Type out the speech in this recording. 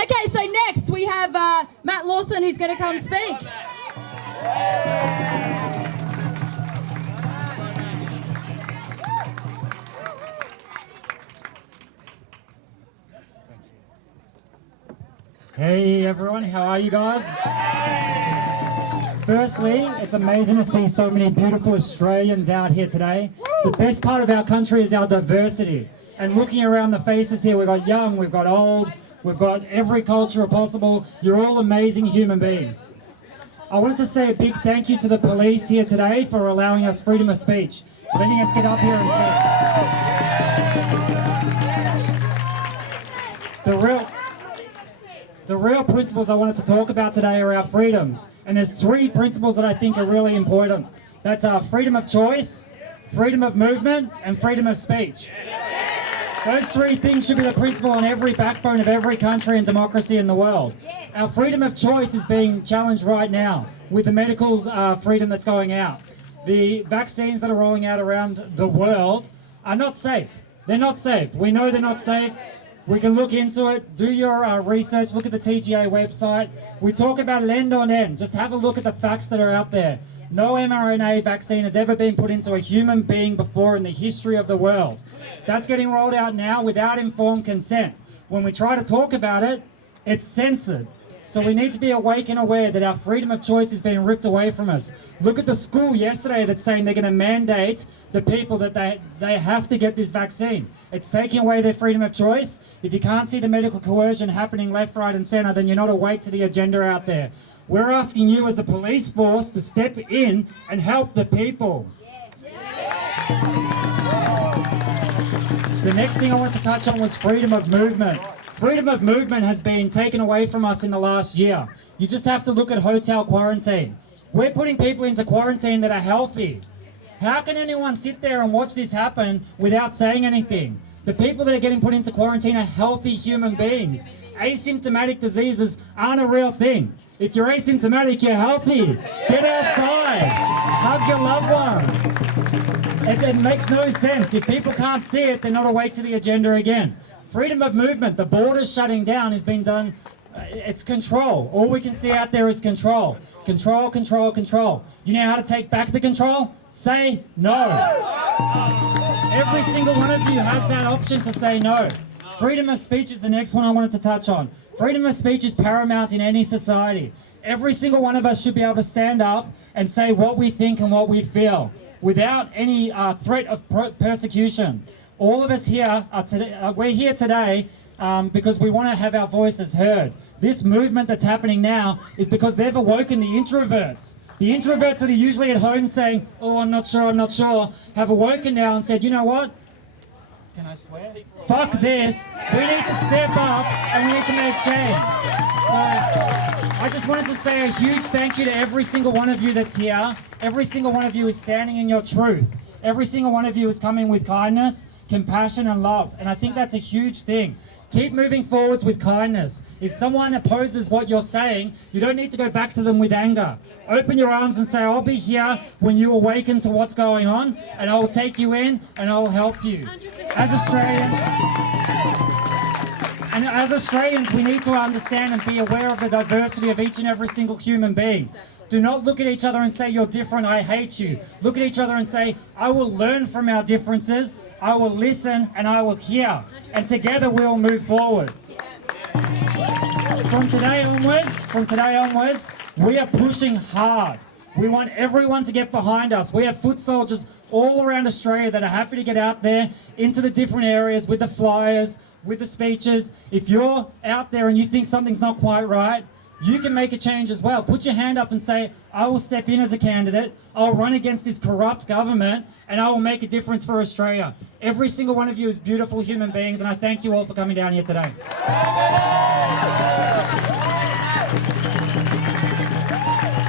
Okay, so next we have Matt Lawson, who's going to come speak. Hey everyone, how are you guys? Firstly, it's amazing to see so many beautiful Australians out here today. The best part of our country is our diversity. And looking around the faces here, we've got young, we've got old, we've got every culture possible. You're all amazing human beings. I wanted to say a big thank you to the police here today for allowing us freedom of speech, letting us get up here and speak. The real principles I wanted to talk about today are our freedoms. And there's three principles that I think are really important. That's our freedom of choice, freedom of movement, and freedom of speech. Those three things should be the principle on every backbone of every country and democracy in the world. Our freedom of choice is being challenged right now with the medical freedom that's going out. The vaccines that are rolling out around the world are not safe. They're not safe. We know they're not safe. We can look into it, do your research, look at the TGA website. We talk about it end on end. Just have a look at the facts that are out there. No mRNA vaccine has ever been put into a human being before in the history of the world. That's getting rolled out now without informed consent. When we try to talk about it, it's censored. So we need to be awake and aware that our freedom of choice is being ripped away from us. Look at the school yesterday that's saying they're going to mandate the people that they have to get this vaccine. It's taking away their freedom of choice. If you can't see the medical coercion happening left, right and centre, then you're not awake to the agenda out there. We're asking you as a police force to step in and help the people. The next thing I want to touch on was freedom of movement. Freedom of movement has been taken away from us in the last year. You just have to look at hotel quarantine. We're putting people into quarantine that are healthy. How can anyone sit there and watch this happen without saying anything? The people that are getting put into quarantine are healthy human beings. Asymptomatic diseases aren't a real thing. If you're asymptomatic, you're healthy. Get outside. Hug your loved ones. It makes no sense. If people can't see it, they're not awake to the agenda again. Freedom of movement, the borders shutting down has been done, it's control. All we can see out there is control. Control, control, control. You know how to take back the control? Say no. Every single one of you has that option to say no. Freedom of speech is the next one I wanted to touch on. Freedom of speech is paramount in any society. Every single one of us should be able to stand up and say what we think and what we feel without any threat of persecution. All of us here we're here today because we want to have our voices heard. This movement that's happening now is because they've awoken the introverts. The introverts that are usually at home saying, oh, I'm not sure, have awoken now and said, you know what? Can I swear? Fuck this. We need to step up and we need to make change. So I just wanted to say a huge thank you to every single one of you that's here. Every single one of you is standing in your truth. Every single one of you is coming with kindness, compassion and love. And I think that's a huge thing. Keep moving forwards with kindness. If someone opposes what you're saying, you don't need to go back to them with anger. Open your arms and say, I'll be here when you awaken to what's going on, and I will take you in and I will help you. 100%. As Australians, we need to understand and be aware of the diversity of each and every single human being. Do not look at each other and say, you're different, I hate you. Look at each other and say, I will learn from our differences, I will listen, and I will hear. And together we will move forwards. From today onwards, we are pushing hard. We want everyone to get behind us. We have foot soldiers all around Australia that are happy to get out there into the different areas with the flyers, with the speeches. If you're out there and you think something's not quite right, you can make a change as well. Put your hand up and say, I will step in as a candidate, I'll run against this corrupt government, and I will make a difference for Australia. Every single one of you is beautiful human beings, and I thank you all for coming down here today.